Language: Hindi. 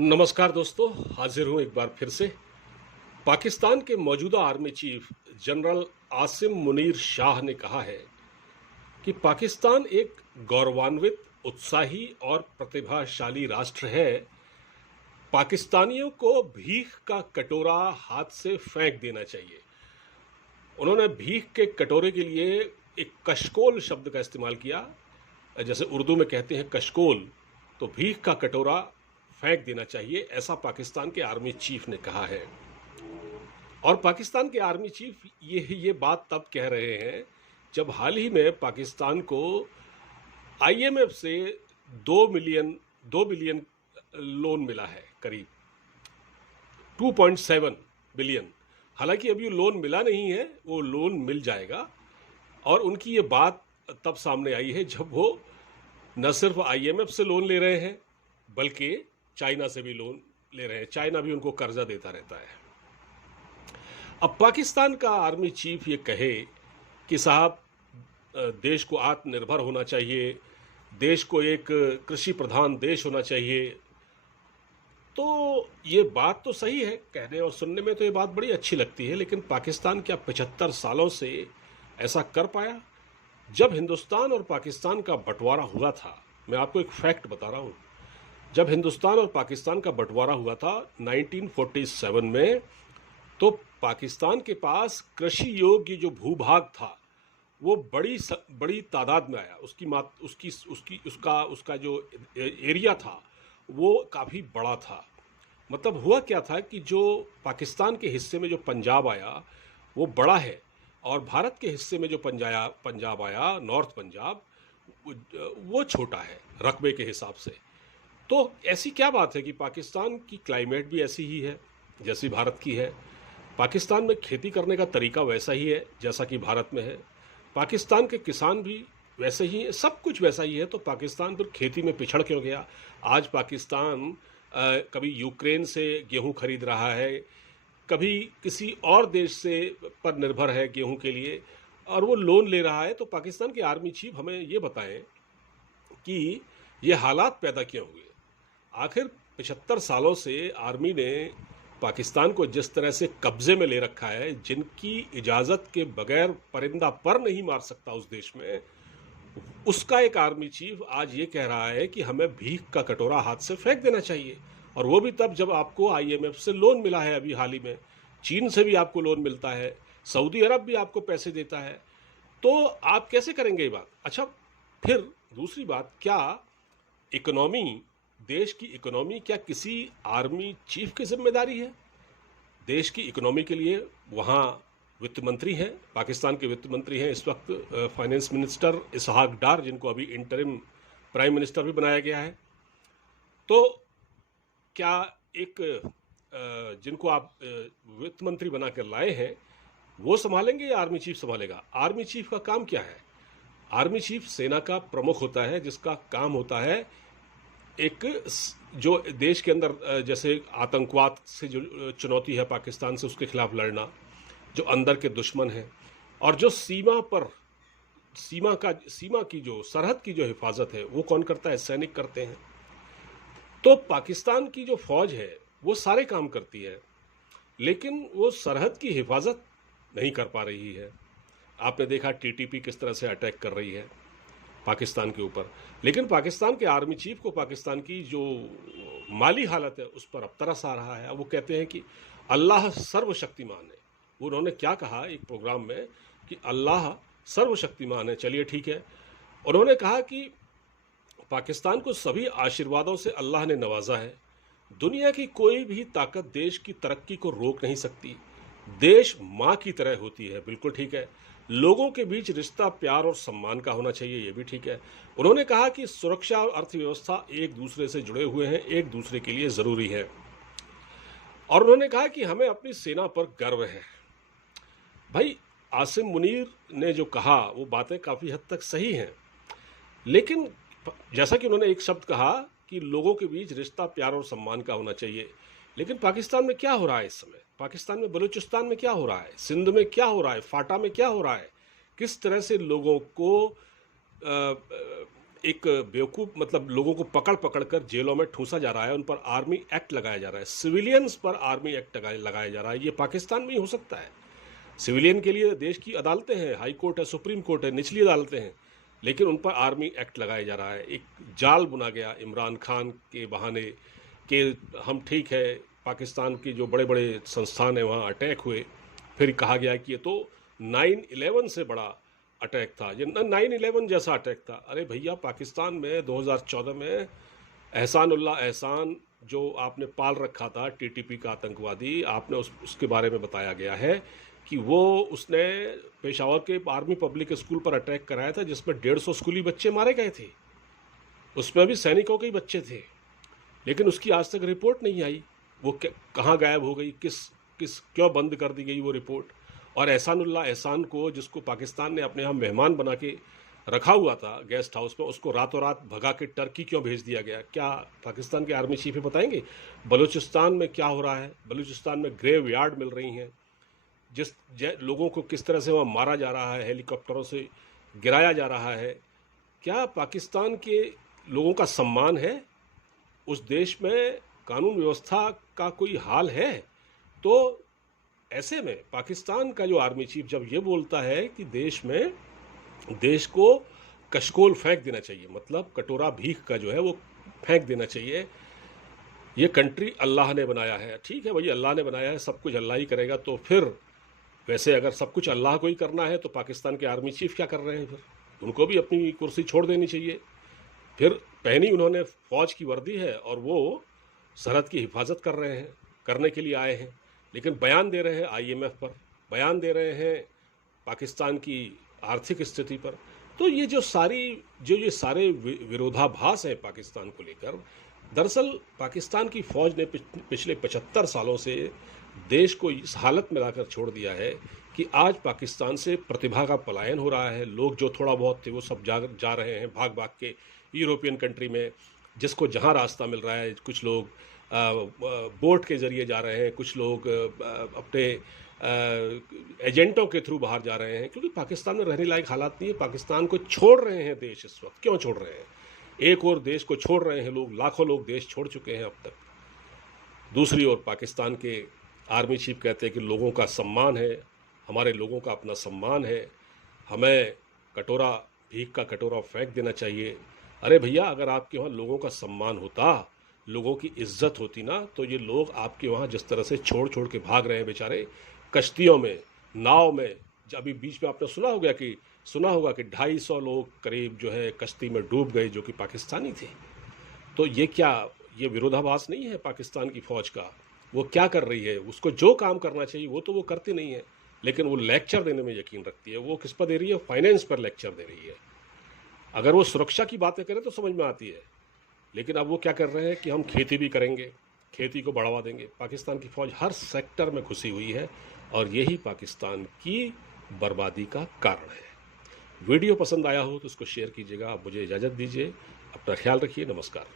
नमस्कार दोस्तों, हाजिर हूं एक बार फिर से। पाकिस्तान के मौजूदा army chief general Asim Munir Shah ने कहा है कि पाकिस्तान एक गौरवान्वित, उत्साही और प्रतिभाशाली राष्ट्र है। पाकिस्तानियों को भीख का कटोरा हाथ से फेंक देना चाहिए। उन्होंने भीख के कटोरे के लिए एक कशकोल शब्द का इस्तेमाल किया। जैसे उर्दू में कहते हैं कशकोल, तो भीख का कटोरा फेंक देना चाहिए, ऐसा पाकिस्तान के आर्मी चीफ ने कहा है। और पाकिस्तान के आर्मी चीफ ये बात तब कह रहे हैं जब हाल ही में पाकिस्तान को आईएमएफ से 2 बिलियन लोन मिला है, करीब 2.7 बिलियन। हालांकि अभी लोन मिला नहीं है, वो लोन मिल जाएगा। और उनकी ये बात तब सामने आई है जब वो न सिर्फ आईएमएफ से लोन ले रहे हैं बल्कि चाइना से भी लोन ले रहे हैं। चाइना भी उनको कर्जा देता रहता है। अब पाकिस्तान का आर्मी चीफ ये कहे कि साहब, देश को आत्मनिर्भर होना चाहिए, देश को एक कृषि प्रधान देश होना चाहिए, तो ये बात तो सही है, कहने और सुनने में तो ये बात बड़ी अच्छी लगती है। लेकिन पाकिस्तान क्या 75 सालों से ऐसा कर पाया? जब हिंदुस्तान और पाकिस्तान का बंटवारा हुआ था, मैं आपको एक फैक्ट बता रहा हूँ, जब हिंदुस्तान और पाकिस्तान का बंटवारा हुआ था 1947 में, तो पाकिस्तान के पास कृषि योग्य जो भूभाग था वो बड़ी तादाद में आया। उसका जो एरिया था वो काफ़ी बड़ा था। मतलब हुआ क्या था कि जो पाकिस्तान के हिस्से में जो पंजाब आया वो बड़ा है, और भारत के हिस्से में जो पंजाब आया, नॉर्थ पंजाब, वो छोटा है रकबे के हिसाब से। तो ऐसी क्या बात है कि पाकिस्तान की क्लाइमेट भी ऐसी ही है जैसी भारत की है, पाकिस्तान में खेती करने का तरीका वैसा ही है जैसा कि भारत में है, पाकिस्तान के किसान भी वैसे ही हैं, सब कुछ वैसा ही है। तो पाकिस्तान फिर खेती में पिछड़ क्यों गया? आज पाकिस्तान कभी यूक्रेन से गेहूं खरीद रहा है, कभी किसी और देश से पर निर्भर है गेहूं के लिए, और वो लोन ले रहा है। तो पाकिस्तान के आर्मी चीफ हमें ये बताएं कि ये हालात पैदा क्यों हुए? आखिर 75 सालों से आर्मी ने पाकिस्तान को जिस तरह से कब्जे में ले रखा है, जिनकी इजाज़त के बगैर परिंदा पर नहीं मार सकता उस देश में, उसका एक आर्मी चीफ आज ये कह रहा है कि हमें भीख का कटोरा हाथ से फेंक देना चाहिए। और वो भी तब जब आपको आईएमएफ से लोन मिला है, अभी हाल ही में चीन से भी आपको लोन मिलता है, सऊदी अरब भी आपको पैसे देता है। तो आप कैसे करेंगे ये बात? अच्छा, फिर दूसरी बात, क्या इकोनॉमी, देश की इकोनॉमी क्या किसी आर्मी चीफ की जिम्मेदारी है? देश की इकोनॉमी के लिए वहाँ वित्त मंत्री हैं, पाकिस्तान के वित्त मंत्री हैं इस वक्त, फाइनेंस मिनिस्टर इसहाक डार, जिनको अभी इंटरिम प्राइम मिनिस्टर भी बनाया गया है। तो क्या एक जिनको आप वित्त मंत्री बनाकर लाए हैं वो संभालेंगे या आर्मी चीफ संभालेगा? आर्मी चीफ का काम क्या है? आर्मी चीफ सेना का प्रमुख होता है, जिसका काम होता है एक जो देश के अंदर, जैसे आतंकवाद से जो चुनौती है पाकिस्तान से, उसके खिलाफ लड़ना, जो अंदर के दुश्मन हैं, और जो सीमा की जो सरहद की जो हिफाजत है वो कौन करता है? सैनिक करते हैं। तो पाकिस्तान की जो फौज है वो सारे काम करती है, लेकिन वो सरहद की हिफाजत नहीं कर पा रही है। आपने देखा टीटीपी किस तरह से अटैक कर रही है पाकिस्तान के ऊपर। लेकिन पाकिस्तान के आर्मी चीफ को पाकिस्तान की जो माली हालत है उस पर अब तरस आ रहा है। वो कहते हैं कि अल्लाह सर्वशक्तिमान है। उन्होंने क्या कहा एक प्रोग्राम में कि अल्लाह सर्वशक्तिमान है। चलिए ठीक है। उन्होंने कहा कि पाकिस्तान को सभी आशीर्वादों से अल्लाह ने नवाजा है। दुनिया की कोई भी ताकत देश की तरक्की को रोक नहीं सकती। देश माँ की तरह होती है, बिल्कुल ठीक है। लोगों के बीच रिश्ता प्यार और सम्मान का होना चाहिए, ये भी ठीक है। उन्होंने कहा कि सुरक्षा और अर्थव्यवस्था एक दूसरे से जुड़े हुए हैं, एक दूसरे के लिए ज़रूरी है। और उन्होंने कहा कि हमें अपनी सेना पर गर्व है। भाई, आसिम मुनीर ने जो कहा वो बातें काफ़ी हद तक सही हैं, लेकिन जैसा कि उन्होंने एक शब्द कहा कि लोगों के बीच रिश्ता प्यार और सम्मान का होना चाहिए, लेकिन पाकिस्तान में क्या हो रहा है इस समय? पाकिस्तान में बलूचिस्तान में क्या हो रहा है? सिंध में क्या हो रहा है? फाटा में क्या हो रहा है? किस तरह से लोगों को एक बेवकूफ़ मतलब लोगों को पकड़ पकड़ कर जेलों में ठूंसा जा रहा है, उन पर आर्मी एक्ट लगाया जा रहा है, सिविलियंस पर आर्मी एक्ट लगाया जा रहा है। ये पाकिस्तान में ही हो सकता है। सिविलियन के लिए देश की अदालतें हैं, हाई कोर्ट है, सुप्रीम कोर्ट है, निचली अदालतें हैं, लेकिन उन पर आर्मी एक्ट लगाया जा रहा है। एक जाल बुना गया इमरान खान के बहाने कि हम ठीक है, पाकिस्तान के जो बड़े बड़े संस्थान हैं वहाँ अटैक हुए, फिर कहा गया कि ये तो 9/11 से बड़ा अटैक था, ये 9/11 जैसा अटैक था। अरे भैया, पाकिस्तान में 2014 में एहसानुल्लाह एहसान जो आपने पाल रखा था, टीटीपी का आतंकवादी, आपने उसके बारे में बताया गया है कि उसने पेशावर के आर्मी पब्लिक स्कूल पर अटैक कराया था, जिसमें 150 स्कूली बच्चे मारे गए थे, उसमें भी सैनिकों के ही बच्चे थे, लेकिन उसकी आज तक रिपोर्ट नहीं आई। वो कहाँ गायब हो गई, क्यों बंद कर दी गई वो रिपोर्ट। और एहसानुल्लाह एहसान को, जिसको पाकिस्तान ने अपने यहाँ मेहमान बना के रखा हुआ था गेस्ट हाउस में, उसको रातों रात भगा के टर्की क्यों भेज दिया गया? क्या पाकिस्तान के आर्मी चीफ बताएंगे? बलूचिस्तान में क्या हो रहा है? बलूचिस्तान में ग्रेव यार्ड मिल रही हैं, लोगों को किस तरह से वहाँ मारा जा रहा है, हेलीकॉप्टरों से गिराया जा रहा है। क्या पाकिस्तान के लोगों का सम्मान है? उस देश में कानून व्यवस्था का कोई हाल है? तो ऐसे में पाकिस्तान का जो आर्मी चीफ जब ये बोलता है कि देश को कशकोल फेंक देना चाहिए, मतलब कटोरा भीख का जो है वो फेंक देना चाहिए, ये कंट्री अल्लाह ने बनाया है। ठीक है भाई, अल्लाह ने बनाया है, सब कुछ अल्लाह ही करेगा। तो फिर वैसे अगर सब कुछ अल्लाह को ही करना है तो पाकिस्तान के आर्मी चीफ क्या कर रहे हैं? फिर उनको भी अपनी कुर्सी छोड़ देनी चाहिए। फिर पहनी उन्होंने फ़ौज की वर्दी है और वो सरहद की हिफाजत कर रहे हैं, करने के लिए आए हैं, लेकिन बयान दे रहे हैं IMF पर, बयान दे रहे हैं पाकिस्तान की आर्थिक स्थिति पर। तो ये सारे विरोधाभास हैं पाकिस्तान को लेकर। दरअसल पाकिस्तान की फ़ौज ने पिछले 75 सालों से देश को इस हालत में लाकर छोड़ दिया है कि आज पाकिस्तान से प्रतिभा का पलायन हो रहा है। लोग जो थोड़ा बहुत थे वो सब जा रहे हैं भाग भाग के यूरोपियन कंट्री में, जिसको जहाँ रास्ता मिल रहा है। कुछ लोग बोट के ज़रिए जा रहे हैं, कुछ लोग अपने एजेंटों के थ्रू बाहर जा रहे हैं, क्योंकि पाकिस्तान में रहने लायक हालात नहीं है। पाकिस्तान को छोड़ रहे हैं देश इस वक्त। क्यों छोड़ रहे हैं? एक और देश को छोड़ रहे हैं लोग, लाखों लोग देश छोड़ चुके हैं अब तक। दूसरी ओर पाकिस्तान के आर्मी चीफ कहते हैं कि लोगों का सम्मान है, हमारे लोगों का अपना सम्मान है, हमें भीख का कटोरा फेंक देना चाहिए। अरे भैया, अगर आपके वहाँ लोगों का सम्मान होता, लोगों की इज्जत होती ना, तो ये लोग आपके वहाँ जिस तरह से छोड़ छोड़ के भाग रहे हैं बेचारे, कश्तियों में, नाव में। अभी बीच में आपने सुना होगा कि 250 लोग करीब जो है कश्ती में डूब गए, जो कि पाकिस्तानी थे। तो ये विरोधाभास नहीं है पाकिस्तान की फ़ौज का? वो क्या कर रही है? उसको जो काम करना चाहिए वो तो वो करती नहीं है, लेकिन वो लेक्चर देने में यकीन रखती है। वो किस पर दे रही है? फाइनेंस पर लेक्चर दे रही है। अगर वो सुरक्षा की बातें करें तो समझ में आती है, लेकिन अब वो क्या कर रहे हैं कि हम खेती भी करेंगे, खेती को बढ़ावा देंगे। पाकिस्तान की फ़ौज हर सेक्टर में घुसी हुई है और यही पाकिस्तान की बर्बादी का कारण है। वीडियो पसंद आया हो तो उसको शेयर कीजिएगा। आप मुझे इजाज़त दीजिए, अपना ख्याल रखिए। नमस्कार।